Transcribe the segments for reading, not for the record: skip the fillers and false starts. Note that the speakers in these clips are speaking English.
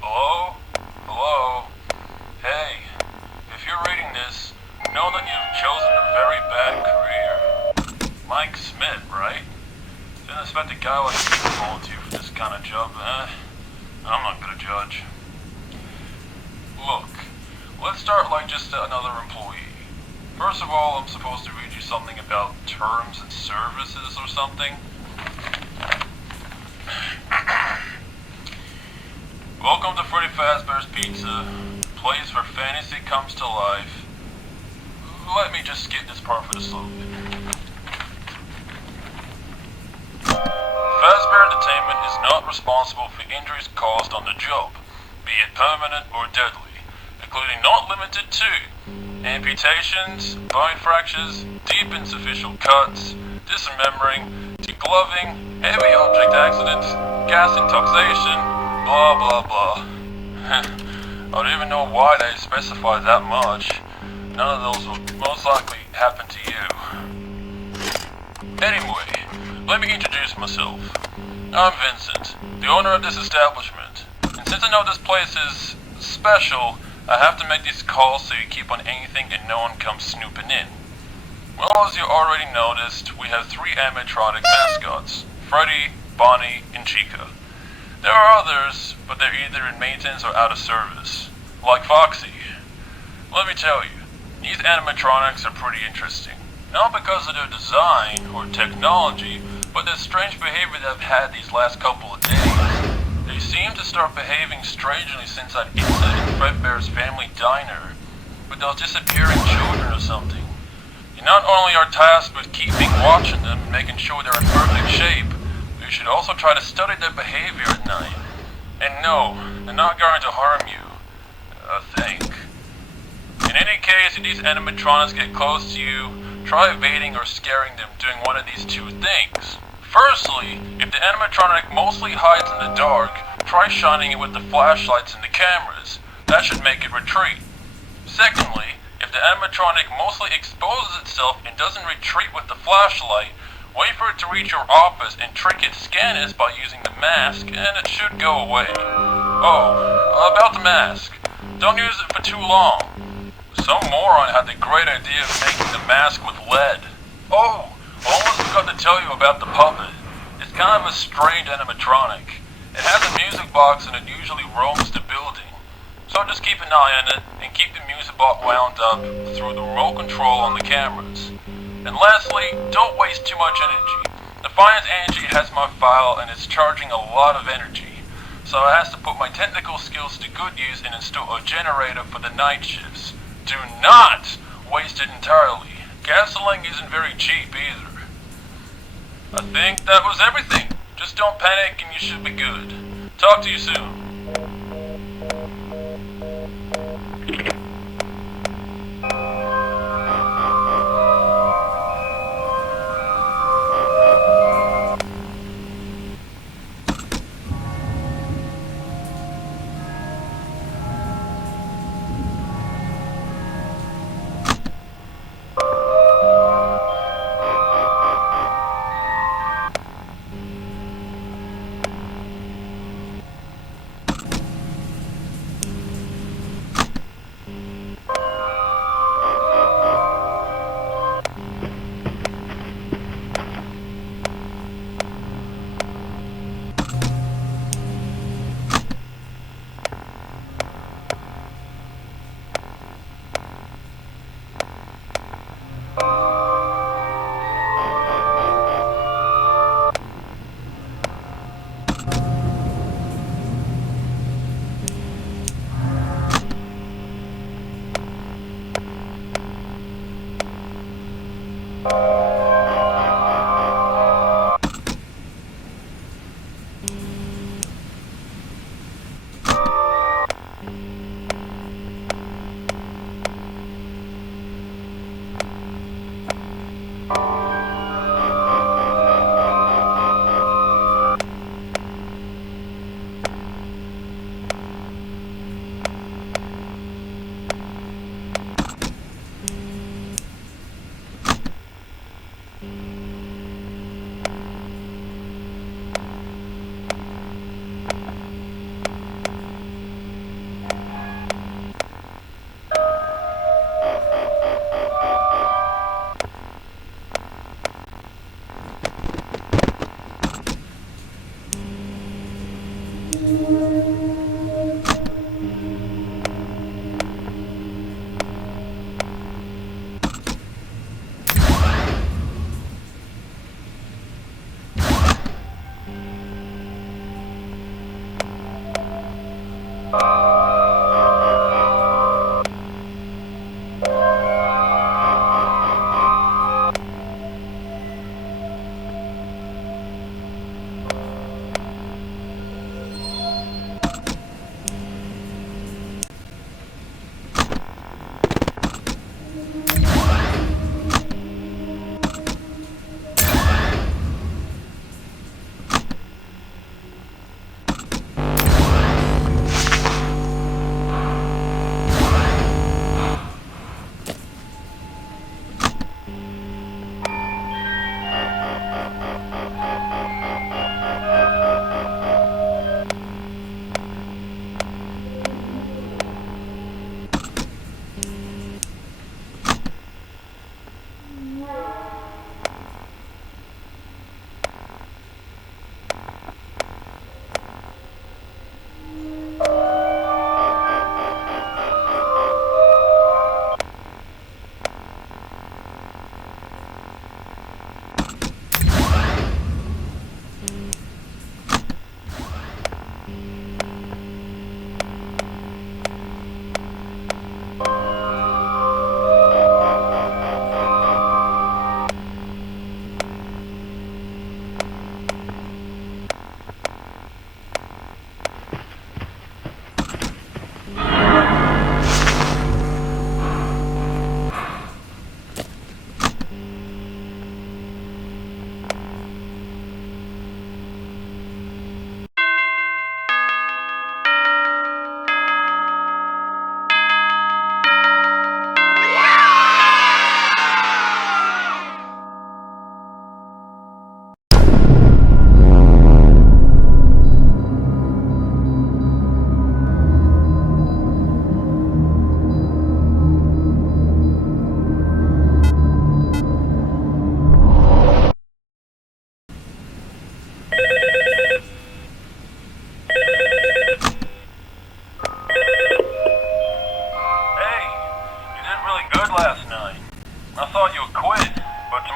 Hello? Hello? Hey, if you're reading this, know that you've chosen a very bad career. Mike Smith, right? Didn't expect a guy like you to volunteer for this kind of job, I'm not gonna judge. Look, let's start like just another employee. First of all, I'm supposed to read you something about terms and services or something. Welcome to Freddy Fazbear's Pizza, the place where fantasy comes to life. Let me just skip this part for the slogan. Fazbear Entertainment is not responsible for injuries caused on the job, be it permanent or deadly, including not limited to amputations, bone fractures, deep insufficient cuts, dismembering, degloving, heavy object accidents, gas intoxication, blah blah blah. I don't even know why they specify that much. None of those will most likely happen to you. Anyway, let me introduce myself. I'm Vincent, the owner of this establishment. And since I know this place is special, I have to make these calls so you keep on anything and no one comes snooping in. Well, as you already noticed, we have 3 animatronic mascots, Freddy, Bonnie, and Chica. There are others, but they're either in maintenance or out of service, like Foxy. Let me tell you, these animatronics are pretty interesting. Not because of their design or technology, but their strange behavior they've had these last couple of days. They seem to start behaving strangely since that incident in Fredbear's family diner, with those disappearing children or something. You not only are tasked with keeping watch on them and making sure they're in perfect shape, you should also try to study their behavior at night. And no, they're not going to harm you. I think. In any case, if these animatronics get close to you, try evading or scaring them doing one of these 2 things. Firstly, if the animatronic mostly hides in the dark, try shining it with the flashlights and the cameras. That should make it retreat. Secondly, if the animatronic mostly exposes itself and doesn't retreat with the flashlight, wait for it to reach your office and trick its scanners by using the mask, and it should go away. Oh, about the mask. Don't use it for too long. Some moron had the great idea of making the mask with lead. Oh, almost forgot to tell you about the puppet. It's kind of a strange animatronic. It has a music box and it usually roams the building. So just keep an eye on it and keep the music box wound up through the remote control on the cameras. And lastly, don't waste too much energy. The finance energy has my file and it's charging a lot of energy. So I have to put my technical skills to good use and install a generator for the night shifts. Do not waste it entirely. Gasoline isn't very cheap either. I think that was everything. Just don't panic and you should be good. Talk to you soon.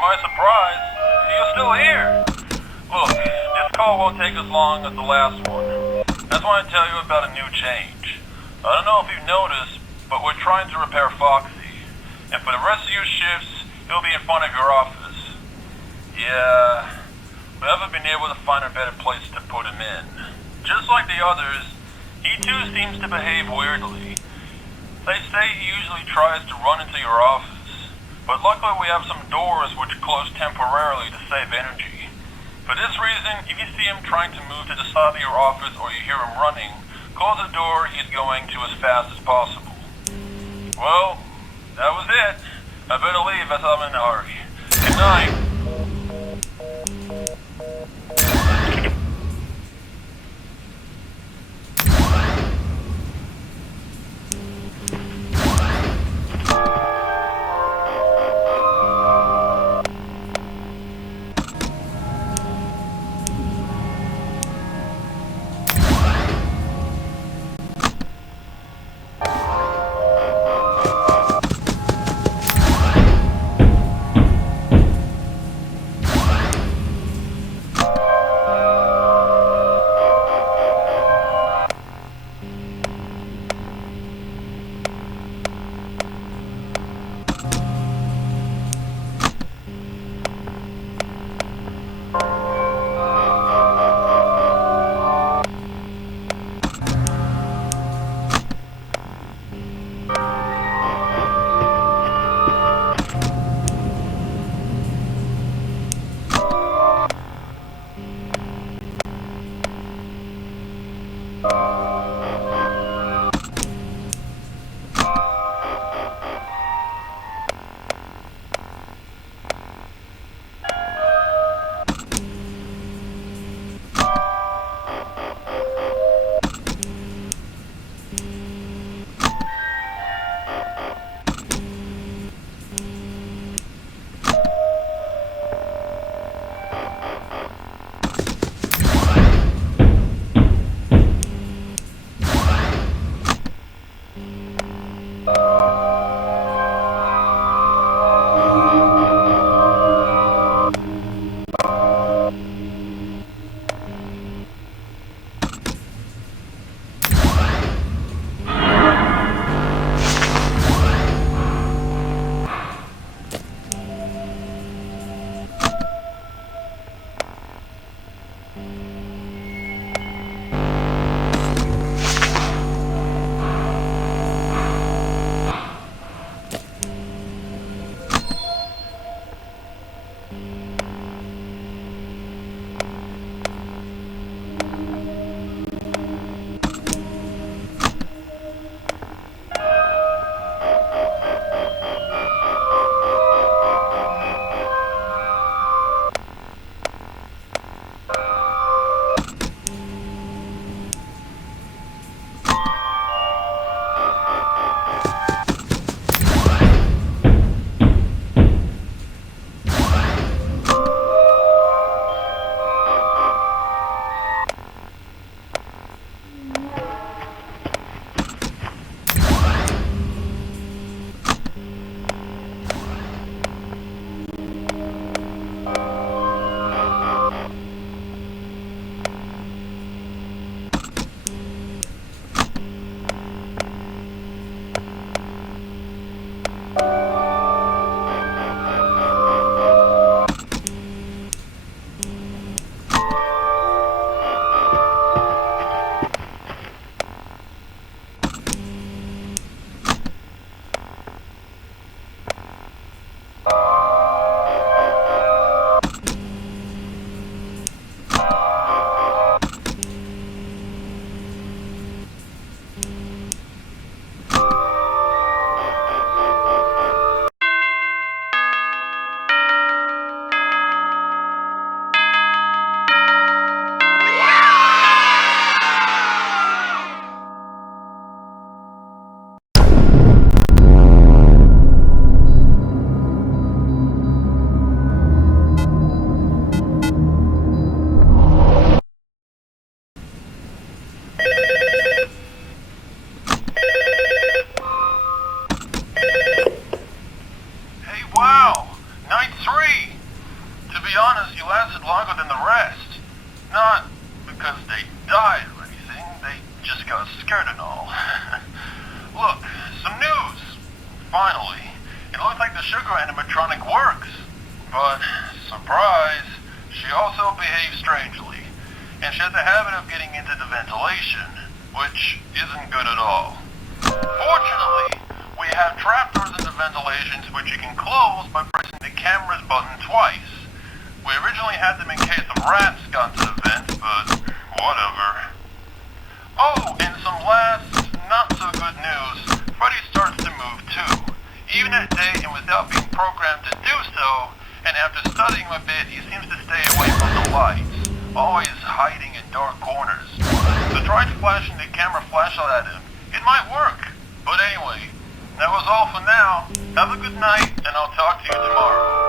my surprise, you're still here. Look, this call won't take as long as the last one. I just want to tell you about a new change. I don't know if you've noticed, but we're trying to repair Foxy. And for the rest of your shifts, he'll be in front of your office. Yeah, we haven't been able to find a better place to put him in. Just like the others, he too seems to behave weirdly. They say he usually tries to run into your office, but luckily we have some doors which close temporarily to save energy. For this reason, if you see him trying to move to the side of your office or you hear him running, close the door he's going to as fast as possible. Well, that was it. I better leave as I'm in a hurry. Good night. longer than the rest. Not because they died or anything, they just got scared and all. Look, some news. Finally, it looks like the sugar animatronic works. But, surprise, she also behaves strangely. And she has a habit of getting into the ventilation, which isn't good at all. Fortunately, we have trapdoors in the ventilations which you can close by pressing the camera's button twice. We originally had them in case of rats got to the vent, but whatever. Oh, and some last, not so good news. Freddy starts to move too. Even at day and without being programmed to do so, and after studying a bit, he seems to stay away from the lights, always hiding in dark corners. So try flashing the camera flashlight at him. It might work. But anyway, that was all for now. Have a good night, and I'll talk to you tomorrow.